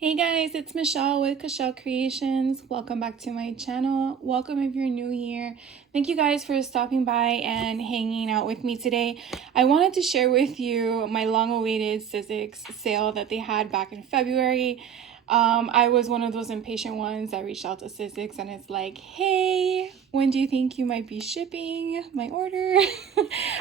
Hey guys, it's Michelle with Michelle Creations. Welcome back to my channel. Welcome if you're new here. Thank you guys for stopping by and hanging out with me today. I wanted to share with you my long-awaited Sizzix sale that they had back in February. I was one of those impatient ones that reached out to Sizzix and it's like, hey, when do you think you might be shipping my order?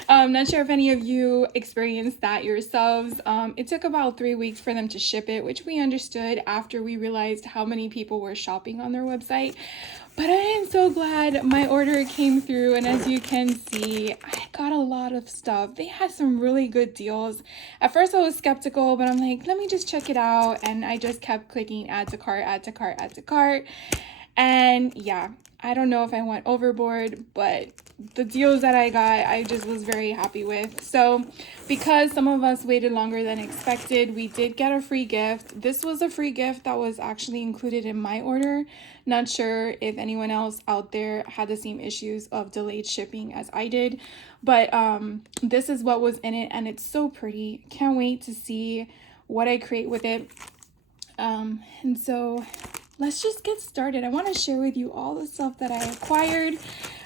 I'm not sure if any of you experienced that yourselves. It took about 3 weeks for them to ship it, which we understood after we realized how many people were shopping on their website. But I am so glad my order came through, and as you can see, I got a lot of stuff. They had some really good deals. At first I was skeptical, but I'm like, let me just check it out, and I just kept clicking add to cart, add to cart, add to cart. And yeah, I don't know if I went overboard, but the deals that I got, I just was very happy with. So because some of us waited longer than expected, we did get a free gift. This was a free gift that was actually included in my order. Not sure if anyone else out there had the same issues of delayed shipping as I did, but this is what was in it, and it's so pretty. Can't wait to see what I create with it. And so let's just get started. I want to share with you all the stuff that I acquired.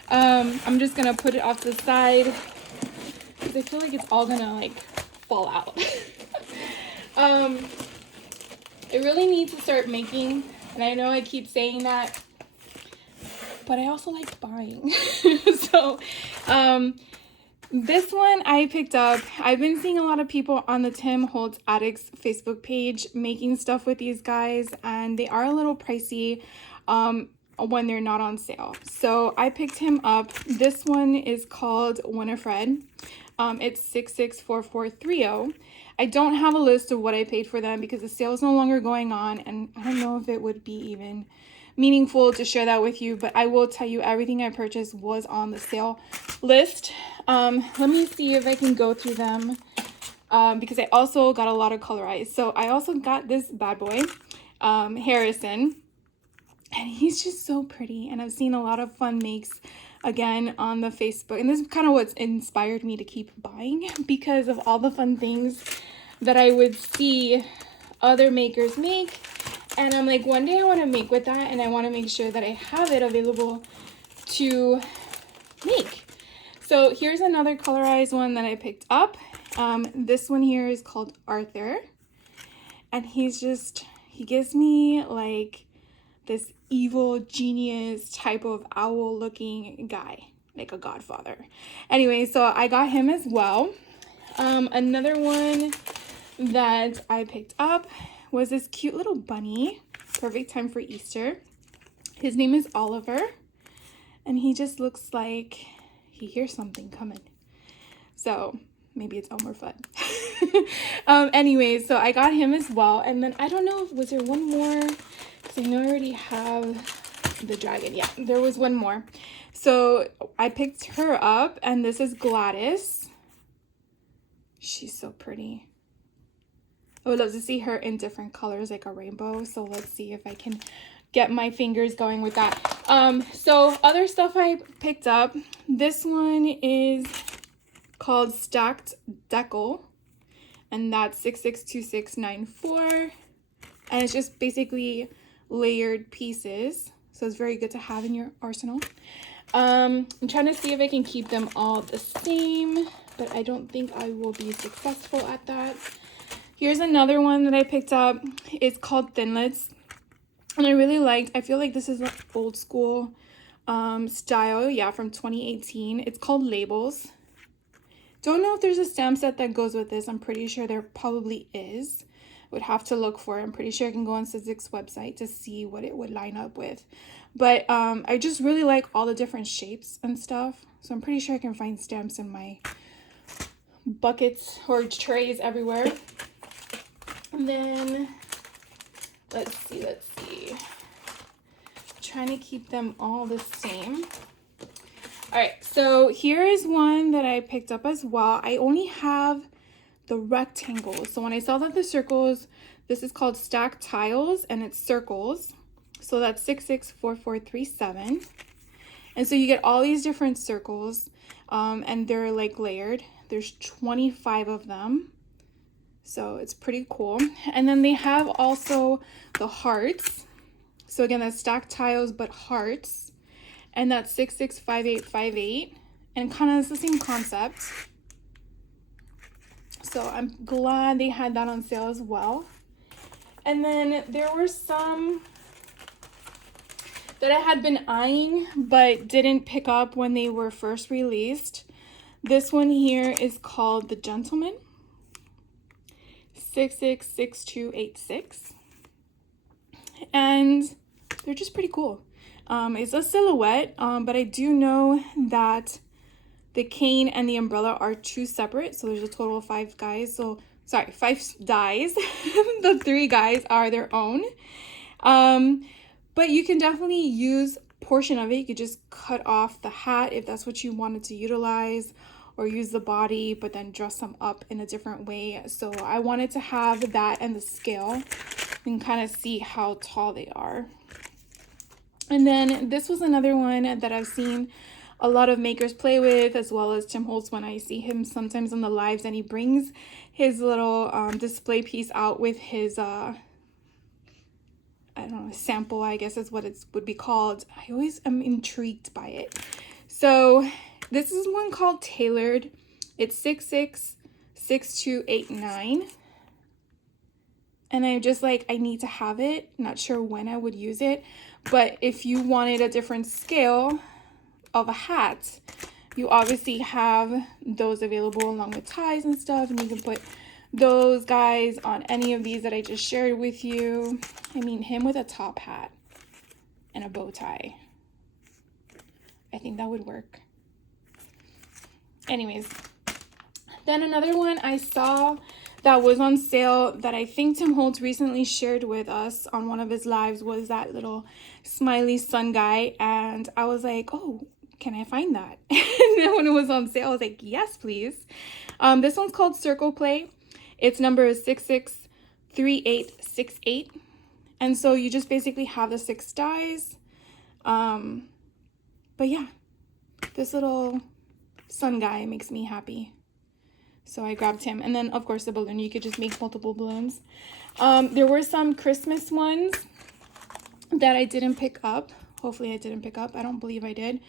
I'm just gonna put it off to the side because I feel like it's all gonna like fall out. I really need to start making, and I know I keep saying that, but I also like buying. So this one I picked up. I've been seeing a lot of people on the Tim Holtz Addicts Facebook page making stuff with these guys, and they are a little pricey when they're not on sale. So I picked him up. This one is called Winifred. It's 664430. I don't have a list of what I paid for them because the sale is no longer going on, and I don't know if it would be even meaningful to share that with you, but I will tell you everything I purchased was on the sale list. Let me see if I can go through them because I also got a lot of Coloriz. So I also got this bad boy, Harrison, and he's just so pretty, and I've seen a lot of fun makes again on the Facebook, and this is kind of what's inspired me to keep buying because of all the fun things that I would see other makers make. And I'm like, one day I want to make with that, and I want to make sure that I have it available to make. So here's another colorized one that I picked up. This one here is called Arthur, and he gives me like this evil genius type of owl looking guy, like a godfather. Anyway, so I got him as well. Another one that I picked up was this cute little bunny, perfect time for Easter. His name is Oliver, and he just looks like he hears something coming. So maybe it's Elmer Fudd. Anyway, so I got him as well. And then I don't know, was there one more? Because I know I already have the dragon. Yeah, there was one more. So I picked her up, and this is Glattus. She's so pretty. I would love to see her in different colors, like a rainbow. So let's see if I can get my fingers going with that. So other stuff I picked up. This one is called Stacked Decal, and that's 662694. And it's just basically layered pieces. So it's very good to have in your arsenal. I'm trying to see if I can keep them all the same, but I don't think I will be successful at that. Here's another one that I picked up. It's called Thinlets, and I feel like this is an old school style, yeah, from 2018. It's called Labels. Don't know if there's a stamp set that goes with this. I'm pretty sure there probably is. Would have to look for it. I'm pretty sure I can go on Sizzix website to see what it would line up with. But I just really like all the different shapes and stuff. So I'm pretty sure I can find stamps in my buckets or trays everywhere. And then, let's see. I'm trying to keep them all the same. All right, so here is one that I picked up as well. I only have the rectangles. So when I saw that the circles, this is called Stacked Tiles, and it's circles. So that's 664437. And so you get all these different circles, and they're like layered. There's 25 of them. So it's pretty cool. And then they have also the hearts. So again, that's stacked tiles, but hearts. And that's 665858. And kind of it's the same concept. So I'm glad they had that on sale as well. And then there were some that I had been eyeing but didn't pick up when they were first released. This one here is called The Gentleman, 666286. And they're just pretty cool. It's a silhouette, but I do know that the cane and the umbrella are two separate. So there's a total of 5 guys. So, sorry, 5 dies. The 3 guys are their own. But you can definitely use a portion of it. You could just cut off the hat if that's what you wanted to utilize, or use the body, but then dress them up in a different way. So I wanted to have that and the scale and kind of see how tall they are. And then this was another one that I've seen a lot of makers play with, as well as Tim Holtz when I see him sometimes on the lives, and he brings his little display piece out with his I don't know, sample, I guess is what it would be called. I always am intrigued by it. So this is one called Tailored. It's 666289. And I'm just like, I need to have it. Not sure when I would use it. But if you wanted a different scale of a hat, you obviously have those available along with ties and stuff. And you can put those guys on any of these that I just shared with you. I mean, him with a top hat and a bow tie. I think that would work. Anyways, then another one I saw that was on sale that I think Tim Holtz recently shared with us on one of his lives was that little smiley sun guy. And I was like, oh, can I find that? And then when it was on sale, I was like, yes, please. This one's called Circle Play. Its number is 663868. And so you just basically have the 6 dies. But yeah, this little sun guy makes me happy. So I grabbed him. And then, of course, the balloon. You could just make multiple balloons. There were some Christmas ones that I didn't pick up. Hopefully I didn't pick up. I don't believe I did.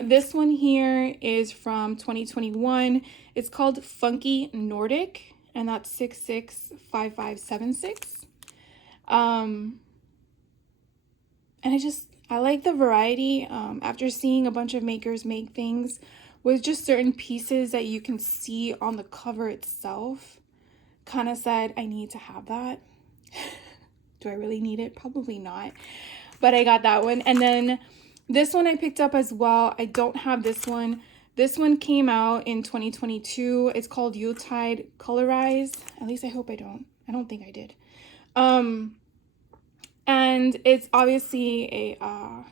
This one here is from 2021. It's called Funky Nordic. And that's 665576. And I like the variety. After seeing a bunch of makers make things with just certain pieces that you can see on the cover itself, kind of said, I need to have that. Do I really need it? Probably not. But I got that one. And then this one I picked up as well. I don't have this one. This one came out in 2022. It's called Yuletide Coloriz. At least I hope I don't. I don't think I did. And it's obviously a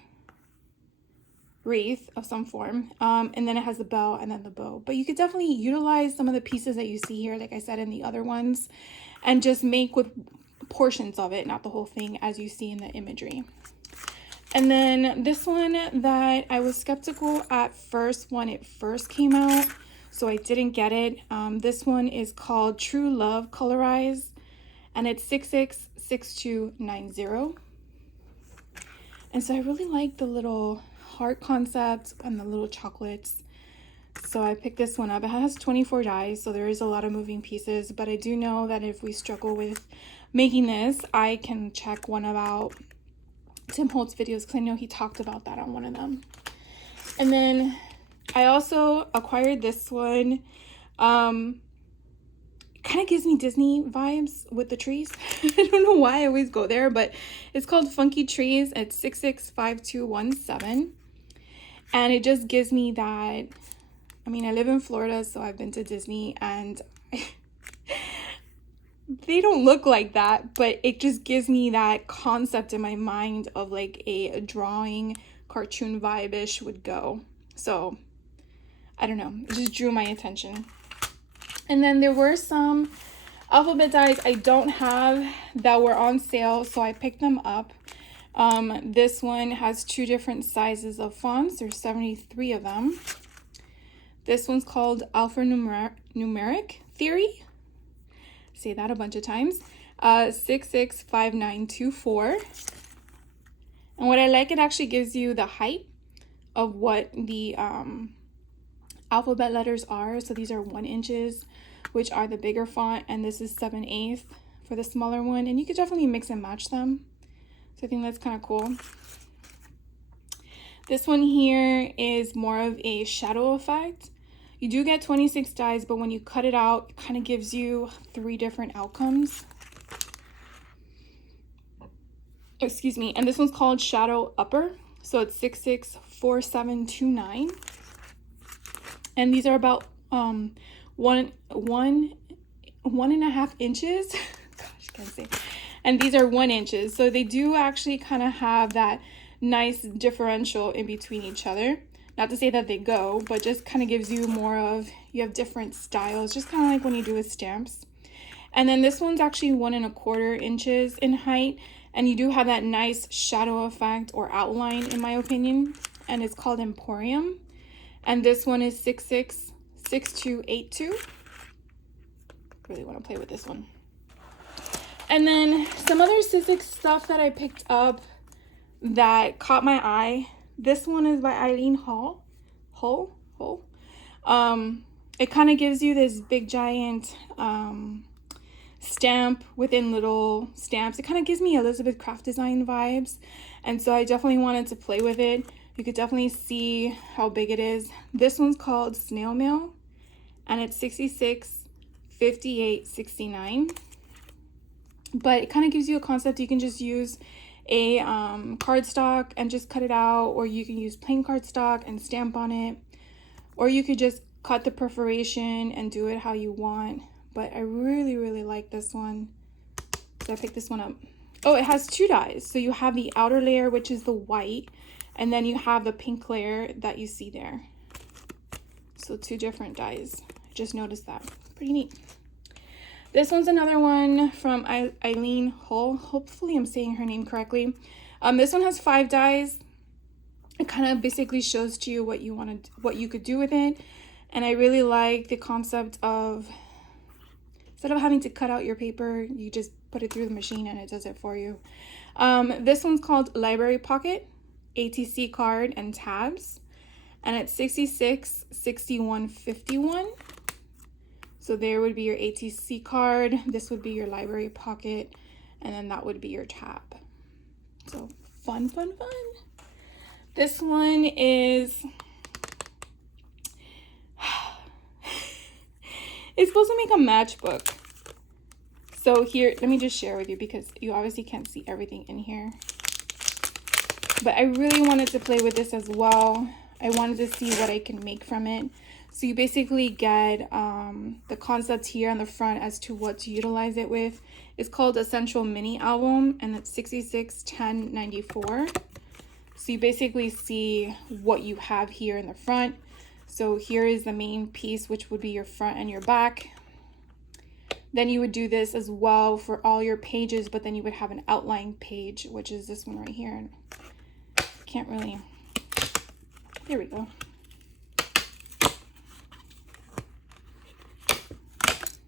wreath of some form. And then it has the bell and then the bow. But you could definitely utilize some of the pieces that you see here, like I said, in the other ones, and just make with portions of it, not the whole thing, as you see in the imagery. And then this one that I was skeptical at first when it first came out, so I didn't get it. This one is called True Love Coloriz, and it's 666290. And so I really like the little heart concept and the little chocolates. So I picked this one up. It has 24 dies, so there is a lot of moving pieces, but I do know that if we struggle with making this, I can check one about Tim Holtz videos, because I know he talked about that on one of them. And then I also acquired this one. It kind of gives me Disney vibes with the trees. I don't know why I always go there, but it's called Funky Trees. It's 665217. And it just gives me that. I mean, I live in Florida, so I've been to Disney, and they don't look like that, but it just gives me that concept in my mind of like a drawing cartoon vibe-ish would go. So I don't know, it just drew my attention. And then there were some alphabet dies I don't have that were on sale, so I picked them up. This one has 2 different sizes of fonts. There's 73 of them. This one's called Alphanumeric Theory. say that a bunch of times. 665924. And what I like, it actually gives you the height of what the alphabet letters are. So these are 1 inches, which are the bigger font, and this is 7/8 for the smaller one. And you could definitely mix and match them. So I think that's kind of cool. This one here is more of a shadow effect. You do get 26 dies, but when you cut it out, it kind of gives you 3 different outcomes. Excuse me. And this one's called Shadow Upper. So it's 664729. And these are about 1.5 inches. Gosh, can't say. And these are 1 inches. So they do actually kind of have that nice differential in between each other. Not to say that they go, but just kind of gives you more of, you have different styles, just kind of like when you do with stamps. And then this one's actually 1.25 inches in height, and you do have that nice shadow effect or outline, in my opinion, and it's called Emporium. And this one is 666282. Really want to play with this one. And then some other Sizzix stuff that I picked up that caught my eye. This one is by Eileen Hull. It kind of gives you this big giant stamp within little stamps. It kind of gives me Elizabeth Craft Design vibes, and so I definitely wanted to play with it. You could definitely see how big it is. This one's called Snail Mill, and it's 665869. But it kind of gives you a concept. You can just use a cardstock and just cut it out, or you can use plain cardstock and stamp on it, or you could just cut the perforation and do it how you want. But I really like this one, so I picked this one up. Oh, it has 2 dyes. So you have the outer layer, which is the white, and then you have the pink layer that you see there. So 2 different dyes. I just noticed that. Pretty neat. This one's another one from Eileen Hull. Hopefully I'm saying her name correctly. This one has 5 dyes. It kind of basically shows to you what you could do with it. And I really like the concept of, instead of having to cut out your paper, you just put it through the machine and it does it for you. This one's called Library Pocket, ATC card and tabs. And it's 666151. So there would be your ATC card, this would be your library pocket, and then that would be your tab. So fun. This one is, it's supposed to make a matchbook. So here, let me just share with you because you obviously can't see everything in here. But I really wanted to play with this as well. I wanted to see what I can make from it. So you basically get the concept here on the front as to what to utilize it with. It's called Essential Mini Album, and it's 661094. So you basically see what you have here in the front. So here is the main piece, which would be your front and your back. Then you would do this as well for all your pages, but then you would have an outline page, which is this one right here. Can't really, there we go.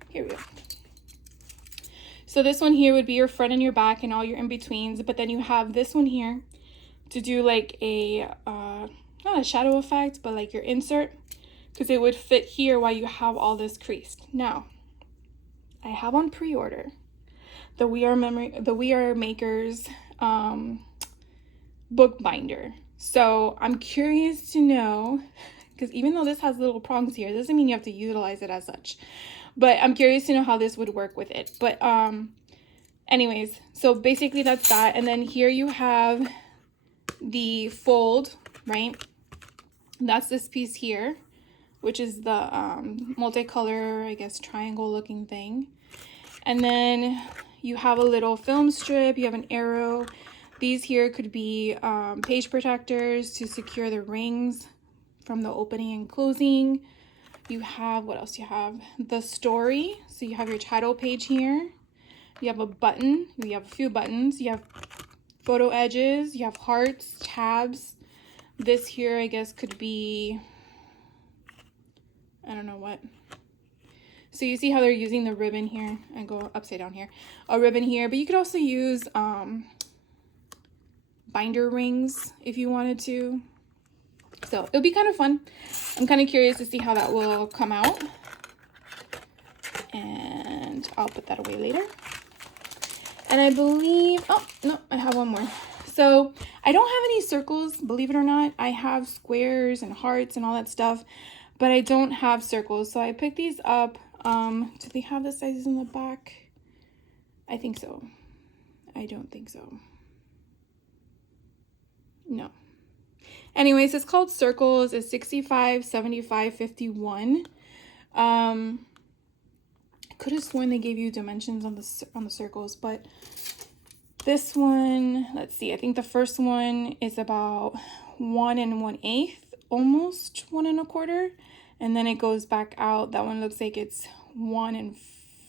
Here we go. So this one here would be your front and your back and all your in-betweens, but then you have this one here to do like a, not a shadow effect, but like your insert, because it would fit here while you have all this creased. Now, I have on pre-order the We Are Makers book binder. So I'm curious to know, because even though this has little prongs here, it doesn't mean you have to utilize it as such. But I'm curious to know how this would work with it. But anyways, so basically that's that. And then here you have the fold, right? That's this piece here, which is the multicolor, I guess, triangle looking thing. And then you have a little film strip, you have an arrow. These here could be page protectors to secure the rings from the opening and closing. You have, what else you have? The story. So you have your title page here. You have a button. You have a few buttons. You have photo edges. You have hearts, tabs. This here, I guess, could be, I don't know what. So you see how they're using the ribbon here, and go upside down here, a ribbon here, but you could also use binder rings if you wanted to. So it'll be kind of fun. I'm kind of curious to see how that will come out, and I'll put that away later. And I believe, oh no, I have one more. So I don't have any circles, believe it or not. I have squares and hearts and all that stuff, but I don't have circles. So I picked these up. Do they have the sizes in the back? I think so. I don't think so. No. Anyways, it's called Circles. It's 65, 75, 51. I could have sworn they gave you dimensions on the circles, but this one, let's see, I think the first one is about 1 1/8, almost 1 1/4, and then it goes back out. That one looks like it's 1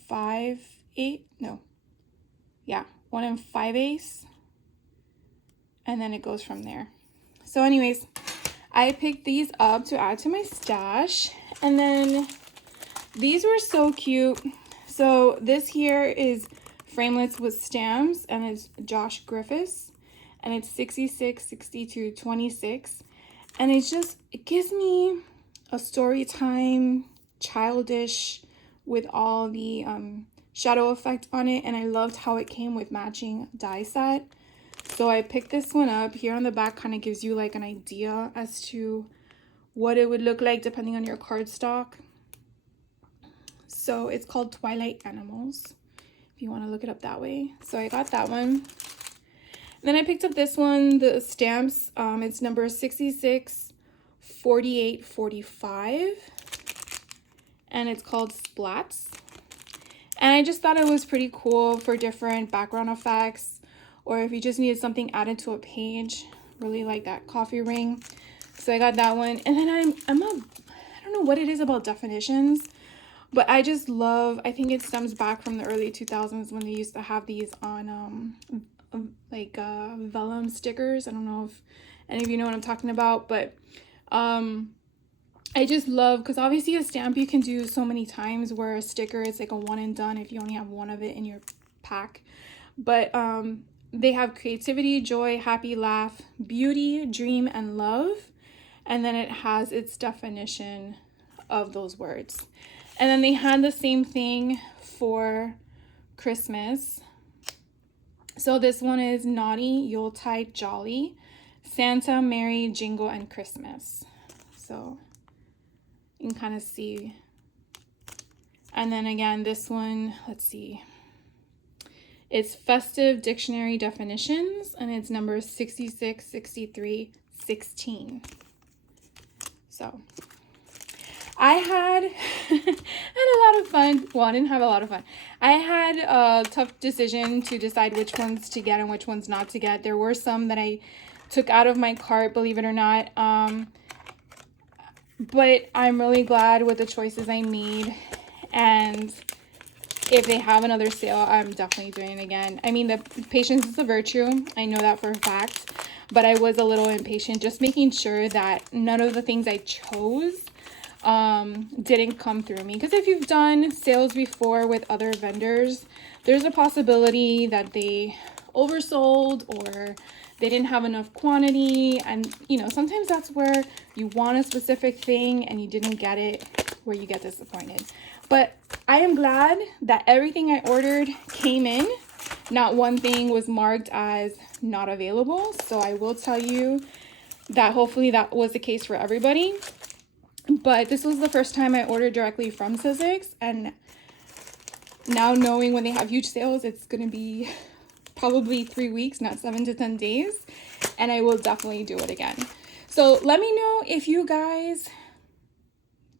5/8. No, yeah, 1 5/8, and then it goes from there. So anyways, I picked these up to add to my stash, and then these were so cute. So this here is Framelets with stamps, and it's Josh Griffiths, and it's 66, 62, 26, and it gives me a story time, childish, with all the shadow effect on it, and I loved how it came with matching die set. So I picked this one up. Here on the back kind of gives you like an idea as to what it would look like depending on your cardstock. So it's called Twilight Animals, if you want to look it up that way. So I got that one. Then I picked up this one, the stamps. It's number 66, 48, 45. And it's called Splats. And I just thought it was pretty cool for different background effects, or if you just needed something added to a page. Really like that coffee ring. So I got that one. And then I don't know what it is about definitions, but I just love, I think it stems back from the early 2000s when they used to have these on vellum stickers. I don't know if any of you know what I'm talking about, but I just love, because obviously a stamp you can do so many times, where a sticker is like a one and done if you only have one of it in your pack. But they have creativity, joy, happy, laugh, beauty, dream, and love. And then it has its definition of those words. And then they had the same thing for Christmas. So this one is Naughty, Yuletide, Jolly, Santa, Merry, Jingle, and Christmas. So you can kind of see. And then again, this one, let's see. It's Festive Dictionary Definitions, and it's number 66, 63, 16. So I had a lot of fun. Well, I didn't have a lot of fun. I had a tough decision to decide which ones to get and which ones not to get. There were some that I took out of my cart, believe it or not. But I'm really glad with the choices I made. And if they have another sale, I'm definitely doing it again. I mean, the patience is a virtue. I know that for a fact. But I was a little impatient, just making sure that none of the things I chose didn't come through me. Because if you've done sales before with other vendors, there's a possibility that they oversold or they didn't have enough quantity. And, you know, sometimes that's where you want a specific thing and you didn't get it, where you get disappointed. But I am glad that everything I ordered came in. Not one thing was marked as not available. So I will tell you that hopefully that was the case for everybody. But this was the first time I ordered directly from Sizzix, and now knowing when they have huge sales, it's going to be probably 3 weeks, not 7 to 10 days, and I will definitely do it again. So let me know if you guys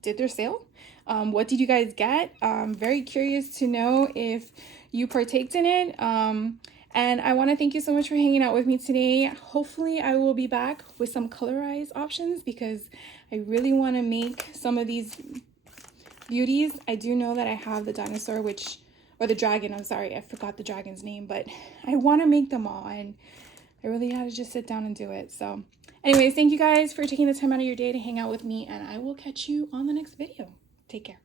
did their sale. What did you guys get? I'm very curious to know if you partaked in it. And I want to thank you so much for hanging out with me today. Hopefully I will be back with some colorized options, because I really want to make some of these beauties. I do know that I have the dinosaur, or the dragon, I'm sorry, I forgot the dragon's name, but I want to make them all, and I really had to just sit down and do it. So anyways, thank you guys for taking the time out of your day to hang out with me, and I will catch you on the next video. Take care.